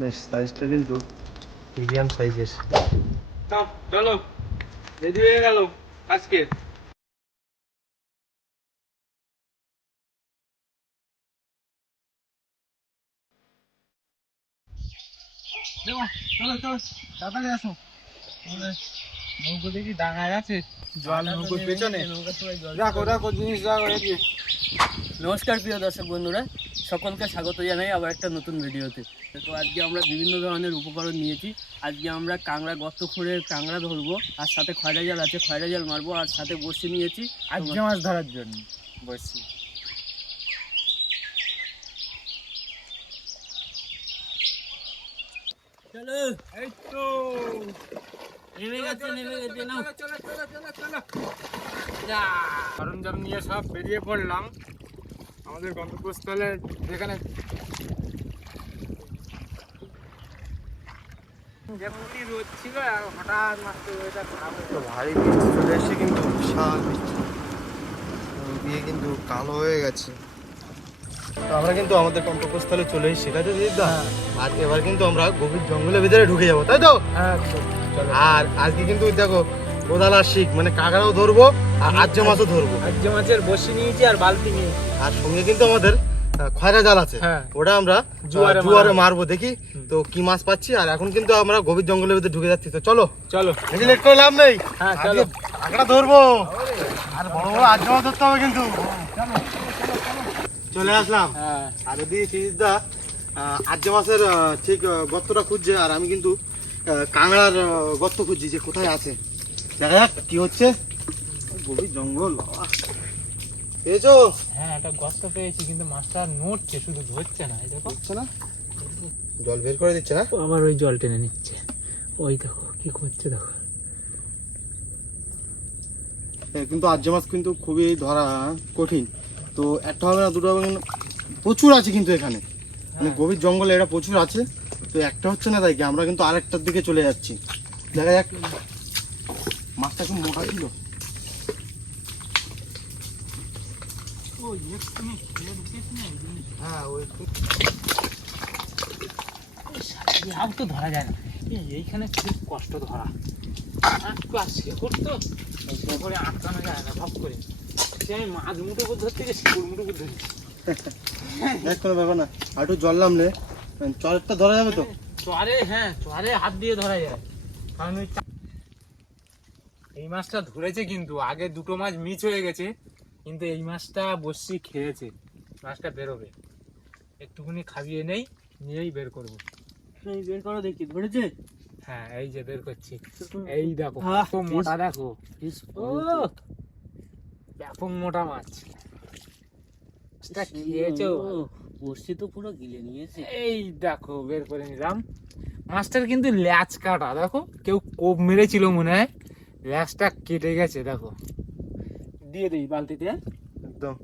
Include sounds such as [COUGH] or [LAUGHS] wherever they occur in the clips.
বেশ সাইজটা কিন্তু মিডিয়াম সাইজের চলো। রেডি হয়ে গেল আজকে। চলো চলো তাড়াতাড়ি আসো। নৌকো দেখি ডাঙায় আছে। জল নৌকোর পেছনে। রাখো রাখো জিনিস রাখো নমস্কার প্রিয় দর্শক বন্ধুরা। সকলকে স্বাগত জানাই আবার একটা নতুন ভিডিওতে। তো আজকে আমরা বিভিন্ন ধরনের উপকরণ নিয়েছি। আজকে আমরা কাংড়া গর্ত খুঁড়ে কাংড়া ধরবো। আর সাথে খয়রা জাল আছে খয়রা জাল মারবো। আর সাথে বসে নিয়েছি আজকে মাছ ধরার জন্য। বসছি চলো এই তো। নেমে গেছে নেমে গেছে নাও। চলো চলো চলো চলো সরঞ্জাম নিয়ে সব বেরিয়ে পড়লাম। আমাদের গন্তব্যস্থলে যেখানে যেমনি রোদ ছিল আর হঠাৎ মাত্র ওয়েদার খারাপ হয়ে ভারী বৃষ্টি চলে এসেছে কিন্তু বিশাল বৃষ্টি। দিয়ে কিন্তু কালো হয়ে গেছে। তো আমরা কিন্তু আমাদের গন্তব্যস্থলে চলে এসেছি তাই তো দিদা আর এবার কিন্তু আমরা গভীর জঙ্গলের ভিতরে ঢুকে যাব তাই তো? হ্যাঁ আর আজকে কিন্তু দেখো কোদাল আর শিখ মানে কাঁকড়াও ধরবো আর আজ্য মাছও ধরবো। আজকে মাছের বসি নিয়েছি আর বালতি নিয়েছি। আর সঙ্গে কিন্তু আমাদের খয়রা জাল আছে। হ্যাঁ। ওটা আমরা জুয়ারে মারবো। দেখি। তো কি মাছ পাচ্ছি? আর এখন কিন্তু আমরা গভীর জঙ্গলের ভিতরে ঢুকে যাচ্ছি। তো চলো। চলো। বেশি লেট করে লাভ নেই। হ্যাঁ, চলো। কাঁকড়া ধরবো। আর বড় বড় আজ্য মাছ ধরতে হবে কিন্তু। চলে আসলাম। হ্যাঁ। আর এদিকে সিরিজদা আজ্য মাছের ঠিক গর্তটা খুঁজছে। আর আমি কিন্তু কাঁকড়ার গর্ত খুঁজছি যে কোথায় আছে। দেখা যাক কি হচ্ছে? গভীর জঙ্গল পেয়েছ? হ্যাঁ একটা গর্ত পেয়েছি কিন্তু মাছটা নড়ছে শুধু ধরছে না এই দেখো। হচ্ছে না? জল বের করে দিচ্ছে না? আবার ওই জল টেনে নিচ্ছে। ওই দেখো কি করছে দেখো। কিন্তু আজ্য মাছ কিন্তু খুবই ধরা কঠিন। তো একটা হবে না দুটো হবে না প্রচুর আছে কিন্তু এখানে। মানে হ্যাঁ। গভীর জঙ্গলে এটা প্রচুর আছে। তো একটা হচ্ছে না তাই কি আমরা কিন্তু আরেকটার দিকে চলে যাচ্ছি। দেখা যাক। মাছটা খুব মোটা ছিল। হ্যাঁ তো ধরা যায় না। এইখানে খুব কষ্ট ধরা। একটু শেকড়ে আটকানো যায় না ভাব করে। সে আমি মাছ মুঠো করে ধরতে মুঠো করে দেখ কোনো ব্যাপার না আর একটু জল নামলে চরেরটা ধরা যাবে তো? চরে হ্যাঁ চরে হাত দিয়ে ধরা যায়। কারণ ওই এই মাছটা ধরেছে কিন্তু আগে দুটো মাছ মিচ হয়ে গেছে কিন্তু এই মাছটা বসি খেয়েছে। মাছটা বেরোবে। একটুখানি খাইয়ে নেই নিয়েই বের করব। এই বের করো দেখি ধরেছে? হ্যাঁ এই যে বের করছি। এই দেখো কত মোটা দেখো। ও ব্যাপক মোটা মাছ। মাছটা খেয়েছো বসছি তো পুরো গিলে নিয়েছে। এই দেখো বের করে নিলাম। মাছটার কিন্তু ল্যাচ কাটা দেখো কেউ কোপ মেরেছিল মনে হয়। ল্যাচটা কেটে গেছে দেখো। দিয়ে দিই বালতিতে একদম।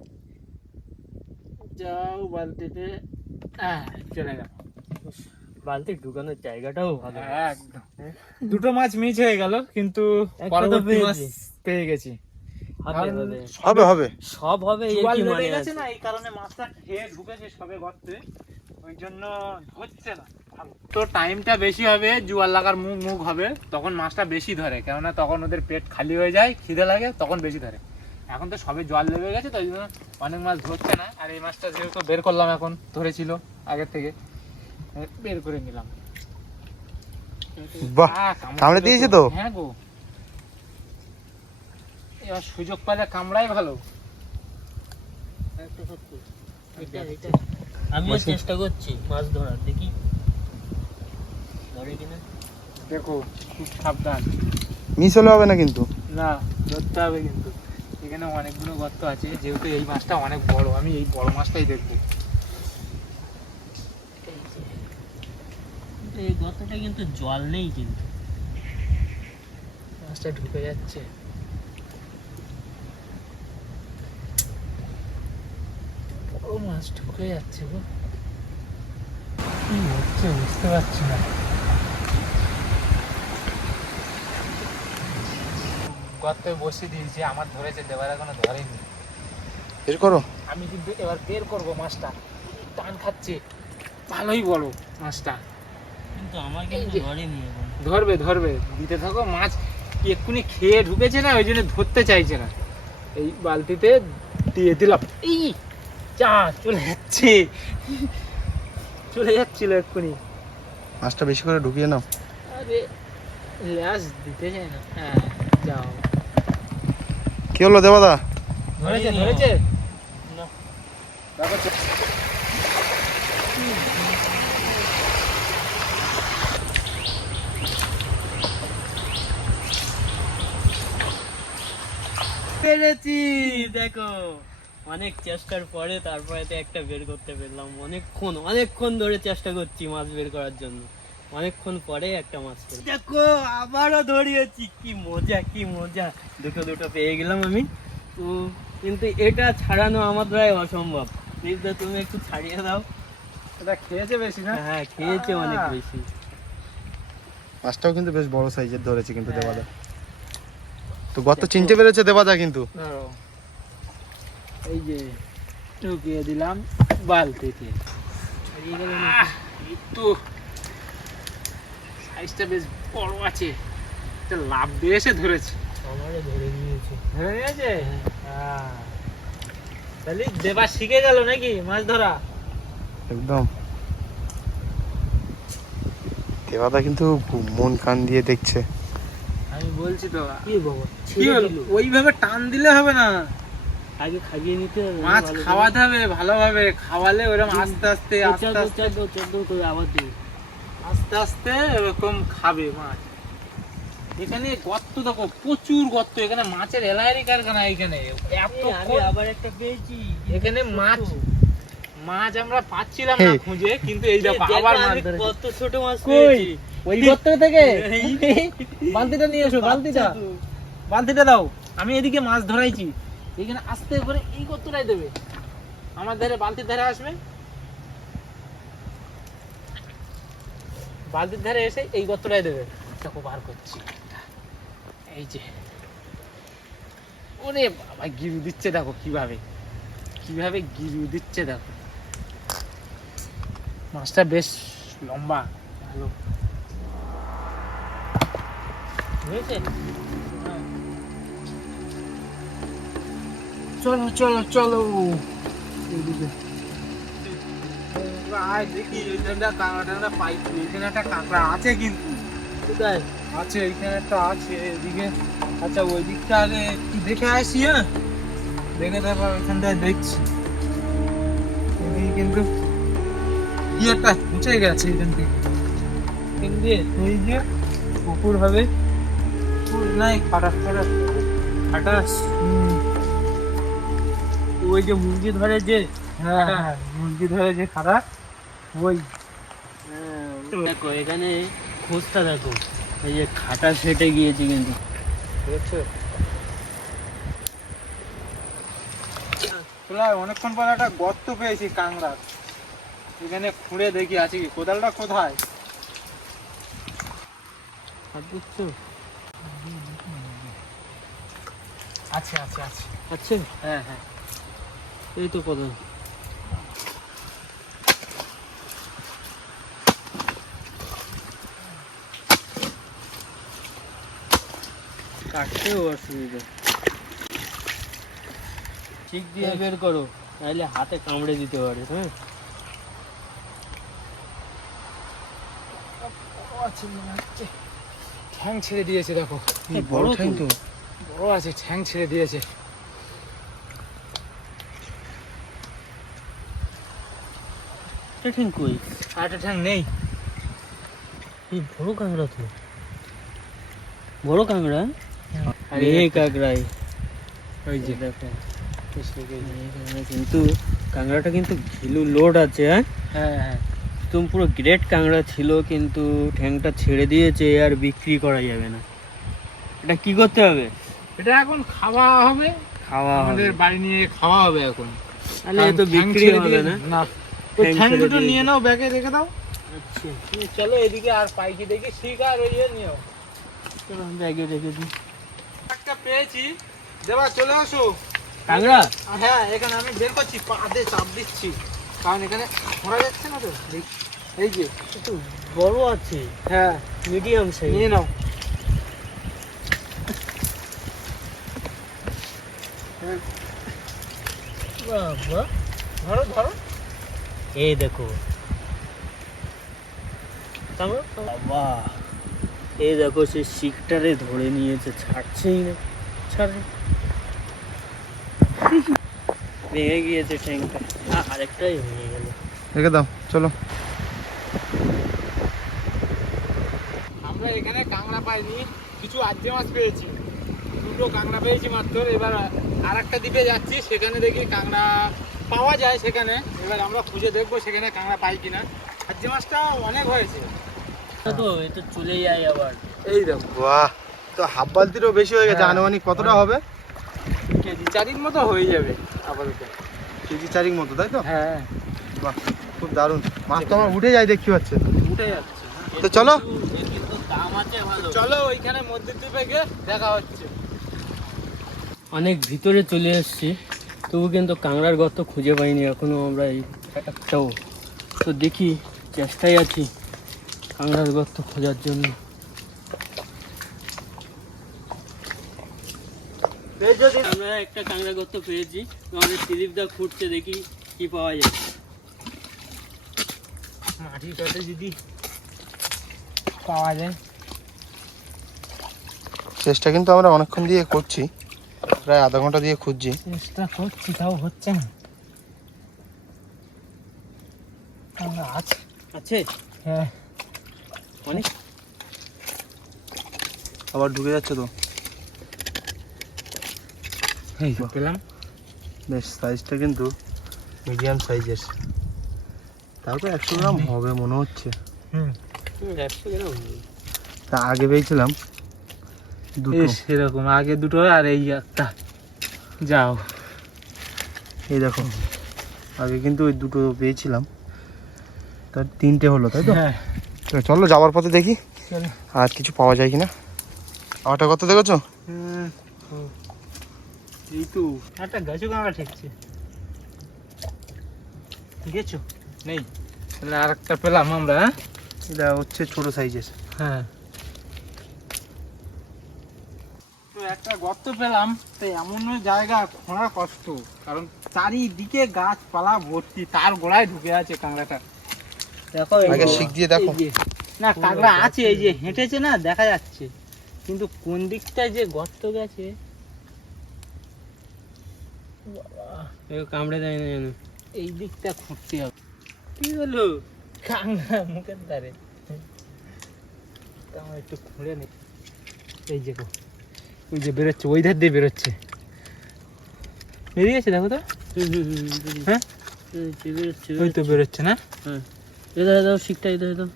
যাও বালতিতে চলে গেল। বালতি ঢুকানোর জায়গাটাও ভালো একদম। দুটো মাছ মিস হয়ে গেল কিন্তু পরবর্তী মাছ পেয়ে গেছি। হবে হবে। সব হবে কি মানে আছে? না এই কারণে মাছটা খেয়ে ঢুকেছে সবে গর্তে। ওই জন্য হচ্ছে না। তো টাইমটা বেশি হবে জোয়ার লাগার মুখ মুখ হবে তখন মাছটা বেশি ধরে। কেননা তখন ওদের পেট খালি হয়ে যায় খিদে লাগে তখন বেশি ধরে। এখন তো সবে জল লেগে গেছে তাই জন্য অনেক মাছ ধরছে না। আর এই মাছটা যেহেতু বের করলাম এখন ধরেছিল আগের থেকে বের করে নিলাম। বাহ কামড়ে দিয়েছে তো? হ্যাঁ গো। এবার সুযোগ পেলে কামড়াই ভালো। আমিও চেষ্টা করছি মাছ ধরার দেখি। দেখো খুব সাবধান। মিস হলে হবে না কিন্তু? না ধরতে হবে কিন্তু। এখানে অনেকগুলো গর্ত আছে যেহেতু এই মাছটা অনেক বড় আমি এই বড় মাছটাই দেখব। এই কিন্তু এই গর্তটা কিন্তু জল নেই কিন্তু। মাছটা ঢুকে যাচ্ছে। ও মাছ ঢুকে যাচ্ছে গো। কি হচ্ছে বুঝতে পারছি না। গর্তে বসে দিয়েছি আমার ধরেছে দেবার এখনও ধরেনি। বের করো। আমি কিন্তু এবার বের করব মাছটা। টান খাচ্ছে ভালোই বড় মাছটা। কিন্তু আমার কিন্তু ধরেনি ধরবে ধরবে দিতে থাকো। মাছ এক্ষুনি খেয়ে ঢুকেছে না ওই জন্য ধরতে চাইছে না। এই বালতিতে দিয়ে দিলাম। এই যা চলে যাচ্ছে। চলে যাচ্ছিল এক্ষুনি। মাছটা বেশি করে ঢুকিয়ে নাও। আরে ল্যাস দিতে চায় না। হ্যাঁ যাও। কি হলো দেবাদা? পেরেছি, দেখো। অনেক চেষ্টার পরে তারপরে একটা বের করতে পেরলাম। অনেকক্ষণ অনেকক্ষণ ধরে চেষ্টা করছি মাছ বের করার জন্য। অনেকক্ষণ পরে একটা মাছ দেখো আবারও ধরিয়েছি। কি মজা কি মজা। দুটো দুটো পেয়ে গেলাম আমি। তো কিন্তু এটা ছাড়ানো আমার দ্বারাই অসম্ভব। প্লিজ তুমি একটু ছাড়িয়ে দাও। এটা খেয়েছে বেশি না? হ্যাঁ খেয়েছে অনেক বেশি। মাছটাও কিন্তু বেশ বড় সাইজের ধরেছে কিন্তু হ্যাঁ। দেবাদা তো গত চিনতে পেরেছে দেবাদা কিন্তু। এই যে ঢুকিয়ে দিলাম বালতিতে। ছাড়িয়ে গেল না? সাইজটা বেশ বড় আছে। এটা লাভ দিয়ে এসে ধরেছে। আমারও ধরে নিয়েছে ধরে নিয়েছে? তাহলে দেবা শিখে গেল নাকি মাছ ধরা? একদম। দেবাদা কিন্তু খুব মন কান দিয়ে দেখছে। আমি বলছি তো কি বাবা কি হলো? ওইভাবে টান দিলে হবে না। আগে খাইয়ে নিতে হবে মাছ খাওয়াতে হবে ভালোভাবে। খাওয়ালে ওরকম। আস্তে আস্তে আস্তে আস্তে। আবার দিই আস্তে আস্তে এরকম খাবে মাছ। এখানে গর্ত দেখো প্রচুর গর্ত। এখানে মাছের এলাহারি কারখানা এখানে। আবার একটা পেয়েছি। এখানে মাছ মাছ আমরা পাচ্ছিলাম না খুঁজে কিন্তু এই দেখো আবার মাছ কত ছোট মাছ? পেয়েছি। ওই গর্ত থেকে? বালতিটা নিয়ে এসো বালতিটা। বালতিটা দাও। আমি এদিকে মাছ ধরাইছি। এখানে আস্তে করে এই গর্তটাই দেবে। আমার ধারে বালতির ধারে আসবে। বালতির ধারে এসে এই গর্তটাই দেবে। দেখো, বার করছি। এই যে। ওরে বাবা, গিরু দিচ্ছে দেখো কীভাবে। কীভাবে গিরু দিচ্ছে দেখো। মাছটা বেশ লম্বা, ভালো। হয়েছে? চলো চলো চলো। আয় দেখি এইখানটা কাঁকড়া টাকড়া পাইছি এখানে একটা কাঁকড়া আছে কিন্তু। কোথায়? আছে একটা আছে এদিকে। আচ্ছা ওই দিকটা আগে একটু দেখে আসি হ্যাঁ? দেখে তারপর ওইখানটায় দেখছি। এদিকে কিন্তু কি একটা উঠে গেছে এখান থেকে। কিন্তু এই যে পুকুর হবে। পুকুর নাই খাটাস খাটাস খাটাস ওই যে মুরগি ধরে যে হ্যাঁ হ্যাঁ মুরগি ধরে যে খাটাস ওই হ্যাঁ, দেখো এখানে খোঁজটা দেখো। এই যে খাটা সেটে গিয়েছি কিন্তু। অনেকক্ষণ পর একটা গর্ত পেয়েছি কাংড়া এখানে খুঁড়ে দেখি আছে কি? কোদালটা কোথায়? আছে আছে আছে। আছে? হ্যাঁ হ্যাঁ। এই তো কথা কাটতেও অসুবিধা। ঠিক দিয়ে বের করো নাহলে হাতে কামড়ে দিতে পারে হ্যাঁ? ঠ্যাং ছেড়ে দিয়েছে দেখো। বড় ঠ্যাং তো। বড় আছে ঠ্যাং ছেড়ে দিয়েছে। ঠিক কই? আর একটা ঠ্যাং নেই। এই বড় কাঁকড়া তো। বড় কাঁকড়া? এই কাঁকড়াই ওই যে। দেখো। কিন্তু কাঁকড়াটা কিন্তু ঘিলু লোড আছে হ্যাঁ? হ্যাঁ হ্যাঁ। একদম পুরো গ্রেট কাঁকড়া ছিল কিন্তু ঠ্যাংটা ছেড়ে দিয়েছে আর বিক্রি করা যাবে না। এটা কি করতে হবে? এটা এখন খাওয়া হবে। খাওয়া হবে। আমাদের বাড়ি নিয়ে খাওয়া হবে এখন। তাহলে তো বিক্রি হবে না। না। ওই ঠ্যাং দুটো নিয়ে নাও ব্যাগে রেখে দাও। আচ্ছা। চলো এদিকে আর পাইকি দেখি শিখ আর ওই নিও। চলো ব্যাগে রেখে দিই। একটা পেয়েছি। দেবা চলে আসো। কাঁকড়া হ্যাঁ এখানে আমি বের করছি পা দিয়ে চাপ দিচ্ছি কারণ এখানে ধরা যাচ্ছে না তো? এই যে। একটু বড় আছে। হ্যাঁ। মিডিয়াম সাইজ নিয়ে নাও। বাবা। ধরো ধরো। এই দেখো। বাবা। এই দেখো সে শিকটারে ধরে নিয়েছে ছাড়ছেই না। ছাড়ে। ভেঙে গিয়েছে ট্যাঙ্কটা আরেকটাই ভেঙে গেল। রেখে দাও চলো। আমরা এখানে কাঁকড়া পাইনি কিছু আজ্জে মাছ পেয়েছি। দুটো কাঁকড়া পেয়েছি মাত্র এবার আর একটা দ্বীপে যাচ্ছি সেখানে দেখি কাঁকড়া পাওয়া যায় সেখানে। এবার আমরা খুঁজে দেখব সেখানে কাঁকড়া পাই কিনা। আজ্জে মাছটা অনেক হয়েছে। তো এটা চলে যায় আবার। এই দেখো। বাহ তো হাফ বালতিরও বেশি হয়ে গেছে হ্যাঁ। আনুমানিক কতটা হবে? কেজি চারিক মতো হয়ে যাবে আপাতত। কেজি চারিক মতো তাই তো? হ্যাঁ। বাহ খুব দারুণ। মাছ তো আমার উঠে যায় দেখতে পাচ্ছে। উঠে যাচ্ছে তো চলো। চলো ওইখানে মধ্যে দ্বীপে গিয়ে দেখা হচ্ছে। অনেক ভিতরে চলে এসেছি তবু কিন্তু কাংড়ার গর্ত খুঁজে পাইনি এখনও আমরা এই একটাও। তো দেখি চেষ্টায় আছি। কাংড়ার গর্ত খোঁজার জন্য। আমরা একটা কাংড়া গর্ত পেয়েছি। আমাদের ত্রিদীপদা খুঁড়ছে দেখি কি পাওয়া যায়। মাটির কাছে যদি পাওয়া যায়। চেষ্টা কিন্তু আমরা অনেকক্ষণ দিয়ে করছি। প্রায় আধা ঘণ্টা দিয়ে খুঁজছি। চেষ্টা করছি তাও হচ্ছে না। কাঁকড়া আছে আছে? হ্যাঁ। অনেক। আবার ঢুকে যাচ্ছে তো। পেলাম। বেশ সাইজটা কিন্তু মিডিয়াম সাইজের তারপর একশো গ্রাম হবে মনে হচ্ছে। হুম। তা আগে পেয়েছিলাম দুটো। সেরকম আগে দুটো আর এই একটা। যাও। এই দেখো আগে কিন্তু ওই দুটো পেয়েছিলাম। তার তিনটে হলো তাই তো? হ্যাঁ। তো চলো যাওয়ার পথে দেখি আর কিছু পাওয়া যায় কিনা। আমারটা কত দেখেছ। এই তো। একটা গাছও কাঁকড়া ঠেকছে? গেছো? নেই। তাহলে আর একটা পেলাম আমরা হ্যাঁ? এটা হচ্ছে ছোট সাইজের। হ্যাঁ। তো একটা গর্ত পেলাম তো এমন জায়গা খোঁড়া কষ্ট কারণ চারিদিকে গাছপালা ভর্তি তার গোড়ায় ঢুকে আছে কাঁকড়াটা। দেখো আগে শিখ দিয়ে দেখো। না কাঁকড়া আছে এই যে হেঁটেছে না দেখা যাচ্ছে। কিন্তু কোন দিকটায় যে গর্ত গেছে? কামড়ে দেয় না যেন। এই দিকটা খুঁড়তে হবে। কি হলো? কাঁকড়া মুখের ধারে। আমার একটু খুঁড়ে নে। এই যে ওই যে বেরোচ্ছে ওই ধার দিয়ে বেরোচ্ছে। বেরিয়েছে দেখো তো। হ্যাঁ? বেরোচ্ছে, ওই তো বেরোচ্ছে। না? এধারে দাও এধারে দাও।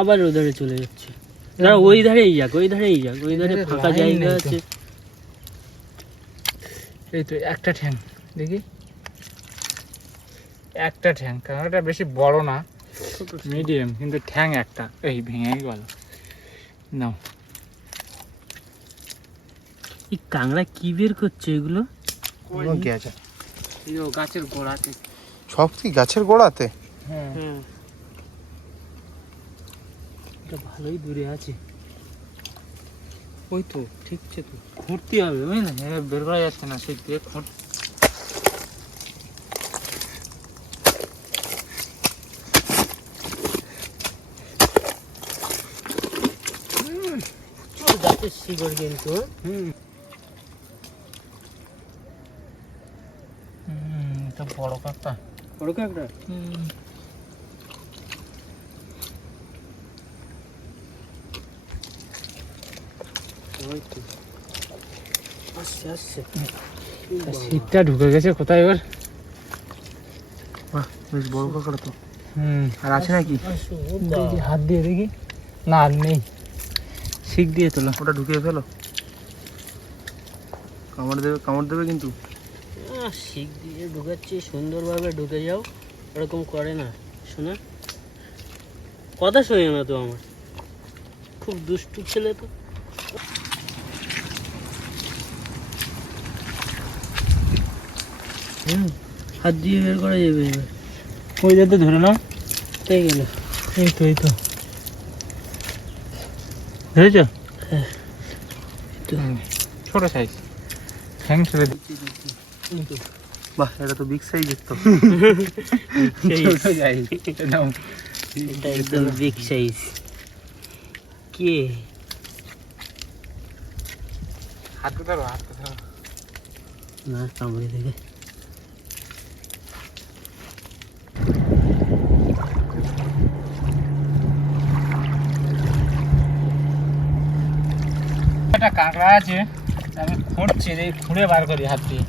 আবার ওধারে চলে যাচ্ছে। দাঁড়া ওই ধারেই যাক ওই ধারেই যাক ওই ধারে ফাঁকা জায়গা আছে। এই তো একটা ঠ্যাং দেখি। একটা ঠ্যাং কাঁকড়াটা বেশি বড় না মিডিয়াম কিন্তু ঠ্যাং একটা। এই ভেঙে গেল। নাও। এই কাংড়া কি বের করছে এগুলো? গাছের গোড়া আছে? সব কি গাছের গোড়াতে? হ্যাঁ। হ্যাঁ এটা ভালোই দূরে আছে। ওই তো ঠিকছে তো। খুঁড়তে হবে বুঝলেন এবার বের করা যাচ্ছে না সেই দিয়ে গাছের শিকড় কিন্তু। হুম এটা বড় কাঁকড়া বড় কাঁকড়া? হুম। ওই তো আসছে। আসছে শীতটা ঢুকে গেছে কোথায় এবার? বাহ বেশ বড় কাঁকড়া তো। হুম। আর আছে নাকি। হাত দিয়ে দেখি। না আর নেই। শিক দিয়ে তোলো। ওটা ঢুকিয়ে ফেলো। কামড় দেবে কামড় দেবে কিন্তু। আহ, শিক দিয়ে ঢুকাচ্ছি সুন্দরভাবে ঢুকে যাও এরকম করে না। শোনা? কথা শোনে না তো আমার। খুব দুষ্টু ছেলে তো। হাত দিয়ে বের করা যাবে এবার। ওই যাতে ধরে নাও। পেয়ে গেল। এই তো এই তো। ধরেছ? হ্যাঁ ছোট সাইজ হ্যাং ছেড়ে বাহ এটা তো বিগ সাইজের তো। [LAUGHS] এটা একদম বিগ সাইজ কে? হাতে ধরো হাতে ধরো। না কামড়ে দেখে একটা কাঁকড়া আছে আমি খুঁড়ছি এই খুঁড়ে বার করি হাত দিয়ে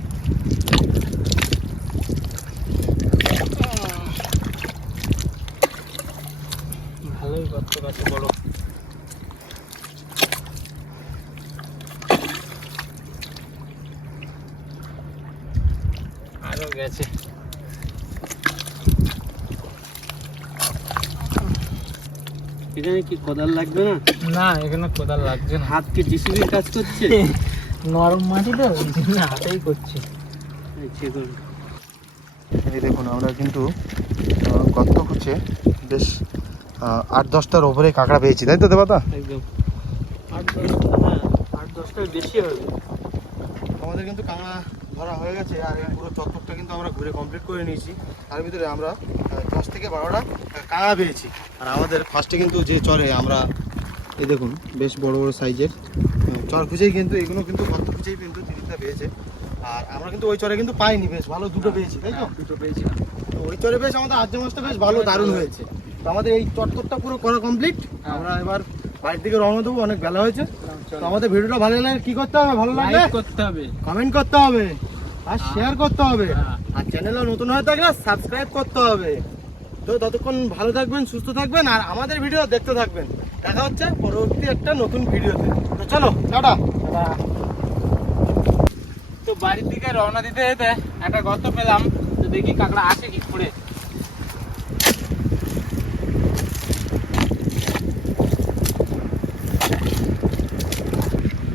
ভালোই গর্ত গাছে বড় আরও গেছে এখানে কি কোদাল লাগবে না? না এখানে কোদাল লাগছে না। হাত কি জিসিবির কাজ করছে? [LAUGHS] নরম মাটি তো হাতেই করছে। এই দেখুন। আমরা কিন্তু গর্ত খুঁজে বেশ আট দশটার ওপরে কাঁকড়া পেয়েছি তাই তো দেবাতা একদম। আট হ্যাঁ আট দশটার বেশি হবে। আমাদের কিন্তু কাঁকড়া ধরা হয়ে গেছে আর এই পুরো চত্বরটা কিন্তু আমরা ঘুরে কমপ্লিট করে নিয়েছি। তার ভিতরে আমরা দশ থেকে বারোটা কাঁকড়া পেয়েছি? আর আমাদের ফার্স্টে কিন্তু যে চরে আমরা এই দেখুন বেশ বড় বড় সাইজের চর খুঁজেই কিন্তু এগুলো কিন্তু গর্ত খুঁজেই কিন্তু তিনটা পেয়েছে। আর আমরা কিন্তু ওই চরে কিন্তু পাইনি বেশ ভালো দুটো পেয়েছি তাই তো? দুটো পেয়েছি তো ওই চরে বেশ আমাদের আর্য মাছটা বেশ ভালো দারুণ হয়েছে। তো আমাদের এই চটকরটা পুরো করা কমপ্লিট আমরা এবার বাড়ির দিকে রওনা দেবো অনেক বেলা হয়েছে। তো আমাদের ভিডিওটা ভালো লাগলে কি করতে হবে? ভালো লাগলে লাইক করতে হবে। কমেন্ট করতে হবে। আর শেয়ার করতে হবে। হ্যাঁ। আর চ্যানেলে নতুন হয়ে থাকলে সাবস্ক্রাইব করতে হবে। তো ততক্ষণ ভালো থাকবেন সুস্থ থাকবেন আর আমাদের ভিডিও দেখতে থাকবেন। দেখা হচ্ছে পরবর্তী একটা নতুন ভিডিওতে তো চলো টাটা। তো বাড়ির দিকে রওনা দিতে যেতে একটা গর্ত পেলাম তো দেখি কাঁকড়া আসে কি খুঁড়ে।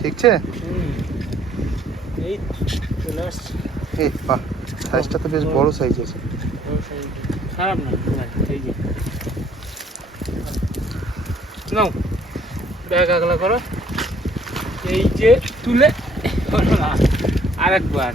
ঠিক আছে এই চলে আসছে। এই বাহ সাইজটা তো বেশ বড় সাইজ আছে। খারাপ না। নাও ব্যাগ আগলা করো। এই যে তুলে না আরেকবার